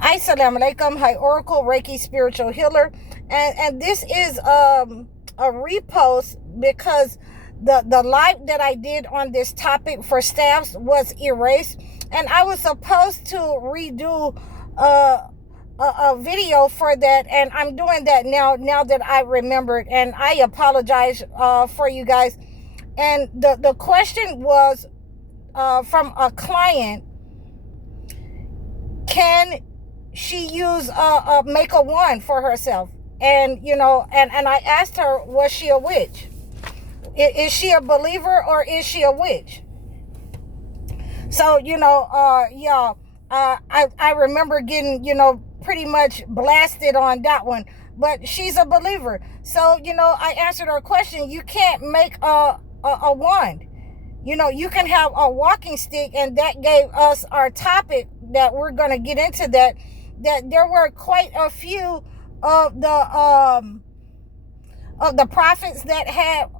Assalamu alaikum. Hi, Oracle Reiki Spiritual Healer, and this is a repost because the live that I did on this topic for staffs was erased, and I was supposed to redo a video for that, and I'm doing that now that I remembered, and I apologize for you guys. And the question was from a client: can she used make a wand for herself? And and I asked her, was she a witch? Is she a believer or is she a witch? So y'all, I remember getting pretty much blasted on that one, but she's a believer. So I answered her question. You can't make a wand. You can have a walking stick, and that gave us our topic that we're going to get into, that there were quite a few of the prophets that had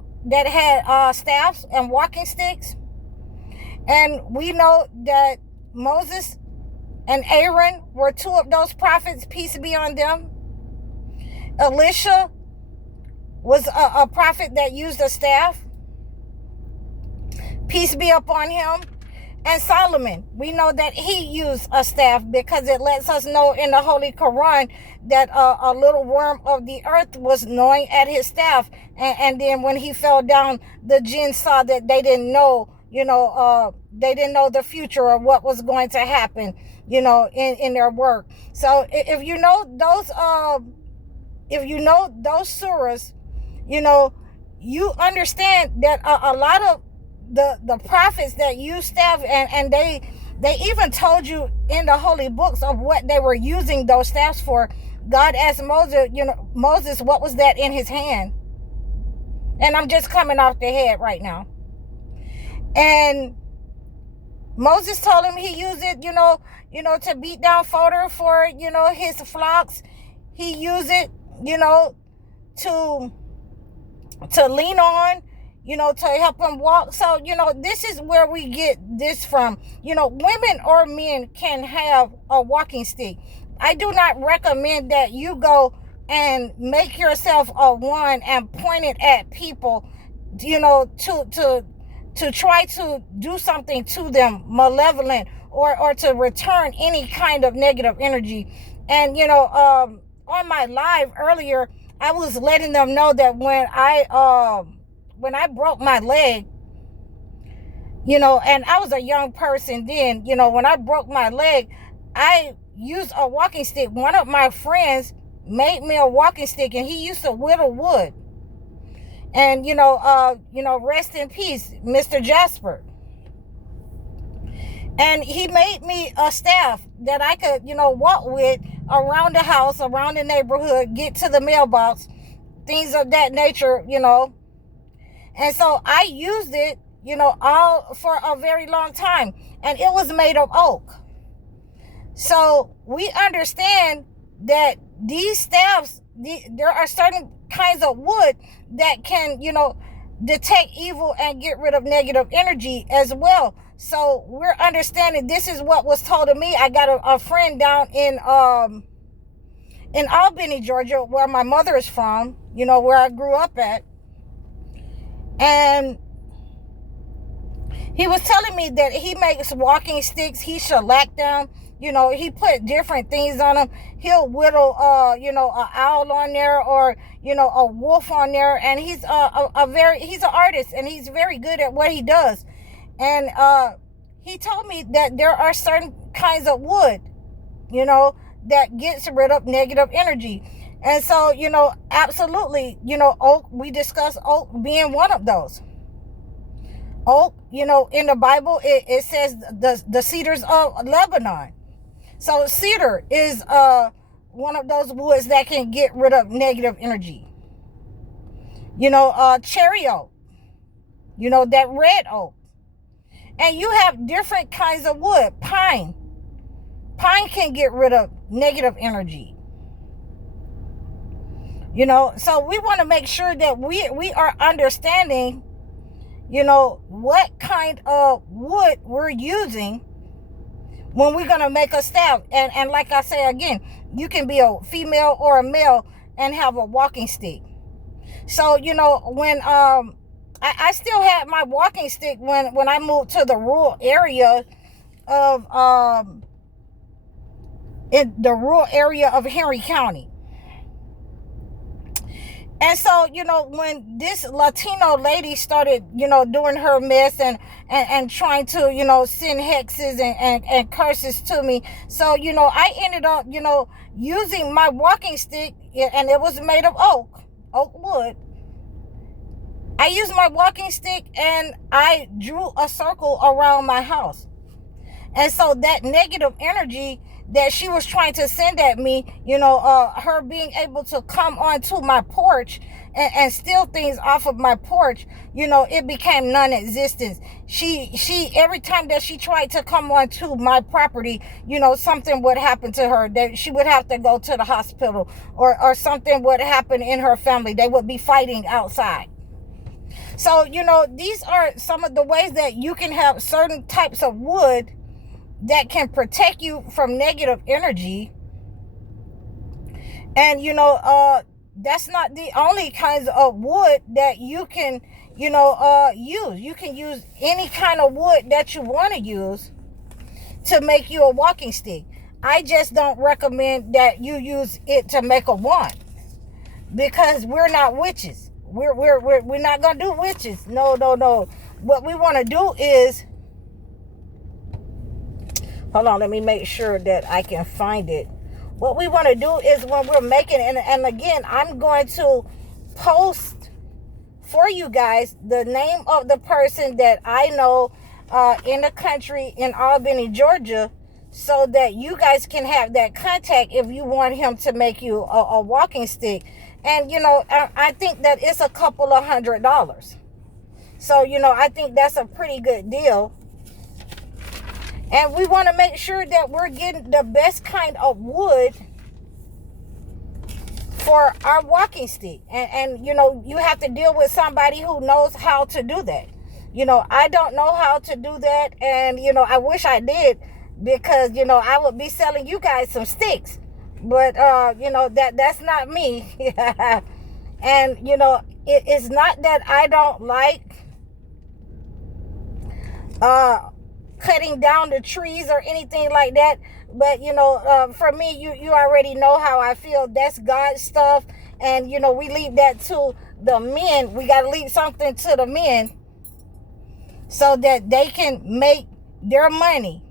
staffs and walking sticks. And we know that Moses and Aaron were two of those prophets, peace be on them. Elisha was a prophet that used a staff, peace be upon him. And Solomon, we know that he used a staff, because it lets us know in the Holy Quran that a little worm of the earth was gnawing at his staff. And then when he fell down, the jinn saw that they didn't know, they didn't know the future or what was going to happen, in their work. So if you know those surahs, you understand that a lot of the prophets that use staff, and they even told you in the holy books of what they were using those staffs for. God asked Moses, what was that in his hand? And I'm just coming off the head right now. And Moses told him he used it, to beat down fodder for, his flocks. He used it, to lean on, to help them walk. So, this is where we get this from. Women or men can have a walking stick. I do not recommend that you go and make yourself a wand and point it at people, to try to do something to them malevolent, or to return any kind of negative energy. And, on my live earlier, I was letting them know that when I broke my leg, and I was a young person then, when I broke my leg, I used a walking stick. One of my friends made me a walking stick, and he used to whittle wood. And, rest in peace, Mr. Jasper. And he made me a staff that I could, walk with around the house, around the neighborhood, get to the mailbox, things of that nature, And so I used it, all for a very long time. And it was made of oak. So we understand that these staffs, there are certain kinds of wood that can, detect evil and get rid of negative energy as well. So we're understanding this is what was told to me. I got a friend down in Albany, Georgia, where my mother is from, where I grew up at. And he was telling me that he makes walking sticks. He shellac them. He put different things on them. He'll whittle, an owl on there, or, a wolf on there. And he's he's an artist, and he's very good at what he does. And he told me that there are certain kinds of wood, that gets rid of negative energy. And so, absolutely, oak, we discussed oak being one of those. Oak, in the Bible, it says the cedars of Lebanon. So cedar is one of those woods that can get rid of negative energy. Cherry oak, that red oak. And you have different kinds of wood. Pine can get rid of negative energy. So we want to make sure that we are understanding, what kind of wood we're using when we're going to make a stab. And like I say again, you can be a female or a male and have a walking stick. So, when I still had my walking stick when I moved to the rural area of in the rural area of Henry County. And so, when this Latino lady started, doing her mess and trying to, send hexes and curses to me. So, I ended up, using my walking stick, and it was made of oak wood. I used my walking stick and I drew a circle around my house. And so that negative energy that she was trying to send at me, her being able to come onto my porch and steal things off of my porch, it became non-existent. She every time that she tried to come onto my property, something would happen to her. That she would have to go to the hospital, or something would happen in her family. They would be fighting outside. So, these are some of the ways that you can have certain types of wood that can protect you from negative energy. And, that's not the only kinds of wood that you can, use. You can use any kind of wood that you want to use to make you a walking stick. I just don't recommend that you use it to make a wand, because we're not witches. We're not gonna do witches. No. What we want to do is, hold on, let me make sure that I can find it. What we want to do is, when we're making, and again, I'm going to post for you guys the name of the person that I know in the country in Albany, Georgia, so that you guys can have that contact if you want him to make you a walking stick. And, I think that it's a couple of $100. So, I think that's a pretty good deal. And we want to make sure that we're getting the best kind of wood for our walking stick. And you have to deal with somebody who knows how to do that. I don't know how to do that. And, I wish I did, because, I would be selling you guys some sticks. But, that's not me. And, it's not that I don't like cutting down the trees or anything like that. But, for me, you already know how I feel. That's God's stuff. And, we leave that to the men. We got to leave something to the men so that they can make their money.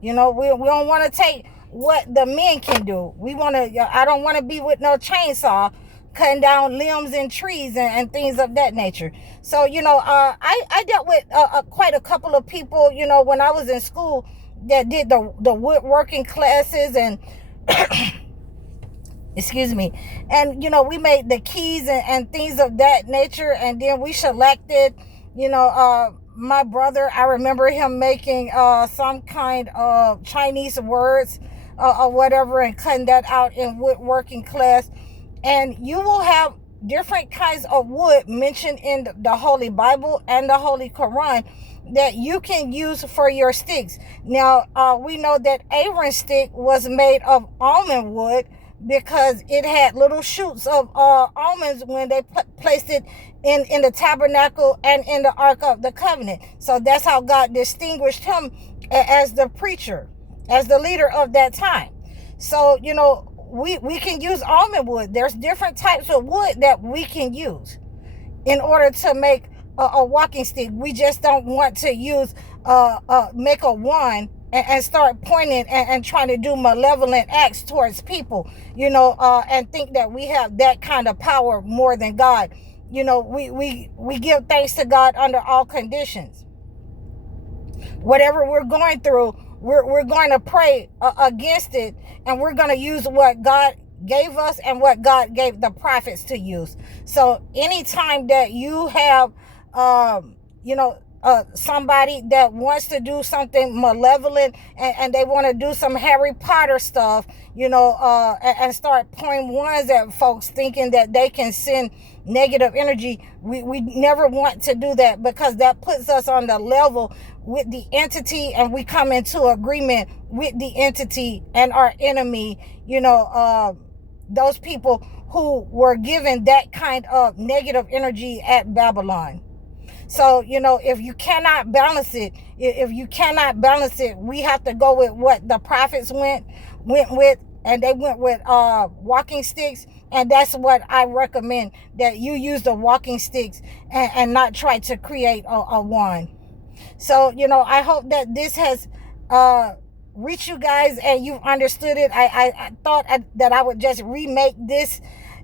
We don't want to take what the men can do. I don't want to be with no chainsaw cutting down limbs and trees and things of that nature. So, I dealt with quite a couple of people, when I was in school, that did the woodworking classes and excuse me. And, we made the keys and things of that nature. And then we selected, my brother, I remember him making some kind of Chinese words or whatever, and cutting that out in woodworking class. And you will have different kinds of wood mentioned in the Holy Bible and the Holy Quran that you can use for your sticks. Now, we know that Aaron's stick was made of almond wood, because it had little shoots of almonds when they placed it in the tabernacle and in the Ark of the Covenant. So that's how God distinguished him as the preacher, as the leader of that time. So, we can use almond wood. There's different types of wood that we can use in order to make a walking stick. We just don't want to use, make a wand and start pointing and trying to do malevolent acts towards people, and think that we have that kind of power more than God. We give thanks to God under all conditions. Whatever we're going through, we're going to pray against it, and we're going to use what God gave us and what God gave the prophets to use. So anytime that you have, somebody that wants to do something malevolent and they want to do some Harry Potter stuff, and start pointing wands at folks thinking that they can send negative energy, we never want to do that, because that puts us on the level with the entity, and we come into agreement with the entity and our enemy, those people who were given that kind of negative energy at Babylon. So, if you cannot balance it, we have to go with what the prophets went with, and they went with walking sticks. And that's what I recommend, that you use the walking sticks and not try to create a wand. So, I hope that this has reached you guys and you've understood it. I thought that I would just remake this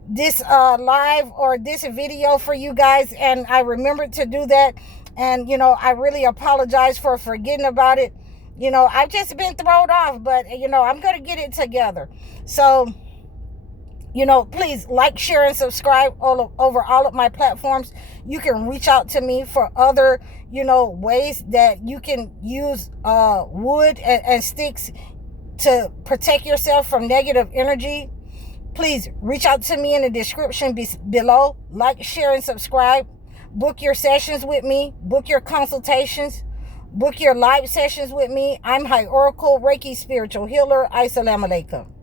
live or this video for you guys, and I remembered to do that. And I really apologize for forgetting about it. I've just been thrown off, but I'm gonna get it together. So please like, share, and subscribe over all of my platforms. You can reach out to me for other ways that you can use wood and sticks to protect yourself from negative energy. Please reach out to me in the description below. Like, share, and subscribe. Book your sessions with me. Book your consultations. Book your live sessions with me. I'm High Oracle Reiki Spiritual Healer. Assalamu alaikum.